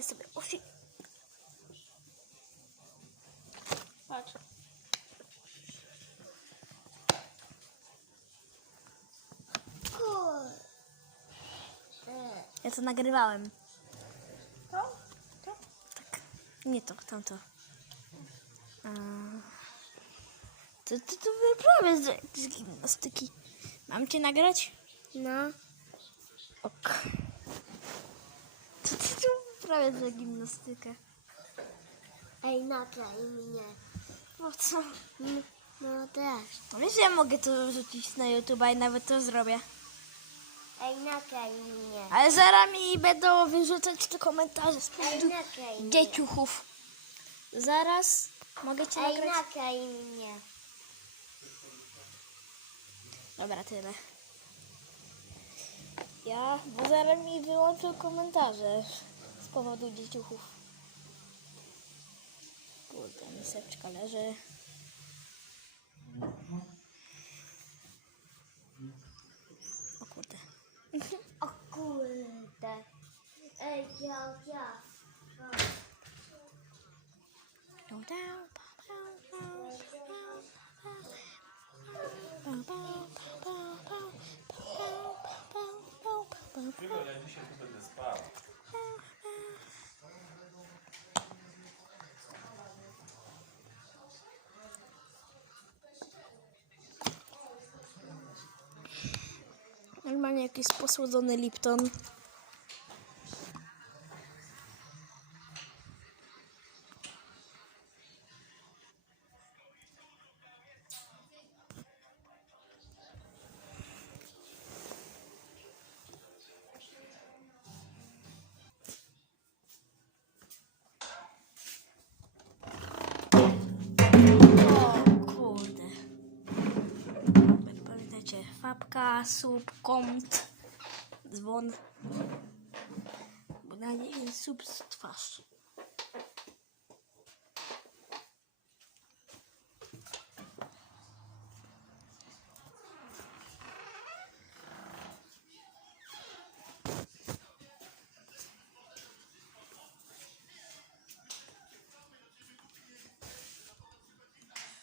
Ja sobie osi... Patrz. Ja to nagrywałem. To? To? Tak. Nie to, tamto. A... To, to, to wyprawy z, z gimnastyki. Mam cię nagrać? No. Ok. Wyprawy za gimnastykę. Ej, naklej mnie. Po co? Mm, No też. No Wiesz, ja mogę to wrzucić na YouTube i nawet to zrobię. Ej, naklej mnie. Ale zaraz mi będą wyrzucać te komentarze z Ej, powodu naklej mnie. dzieciuchów. Zaraz mogę cię Ej, nagrać? naklej mnie. Dobra, tyle. Ja, bo zaraz mi wyłączą komentarze z powodu dzieciuchów. Kurde, miseczka leży. O kurde. O kurde. Ej, ja, ja. Down, down, down, down, down, down, down, down, Normalnie jakiś posłodzony Lipton. Fabka, sub, kąt, dzwon. Bo na jest sub twarz.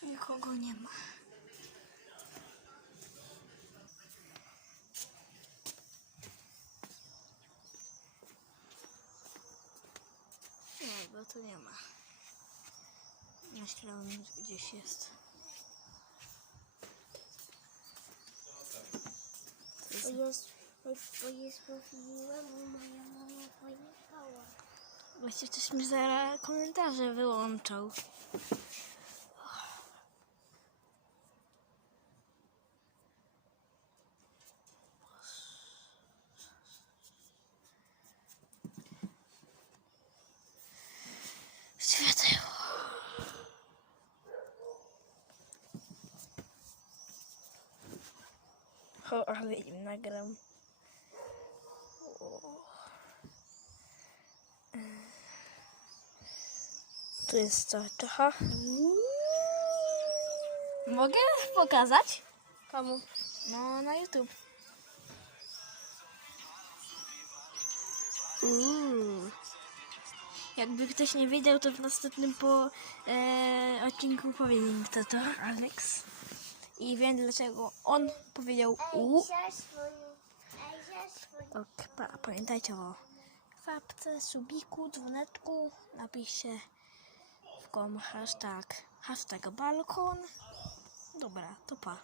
Nikogo nie ma. Nie, bo tu nie ma. Myślałem, że gdzieś jest. Bo jest, bo jest mówiłem, bo moja mama pojechała. Właściwie ktoś mi zaraz komentarze wyłączał. O, ale im nagram. O. Tu jest cała czecha. Mogę pokazać? Komu? No, na YouTube. Uuu. Jakby ktoś nie wiedział, to w następnym po e, odcinku powiem kto to Alex. I wiem dlaczego on powiedział u. Ok, pa, pamiętajcie o fapce, subiku, dzwoneczku. Napiszcie w kom hashtag, hashtag balkon. Dobra, to pa.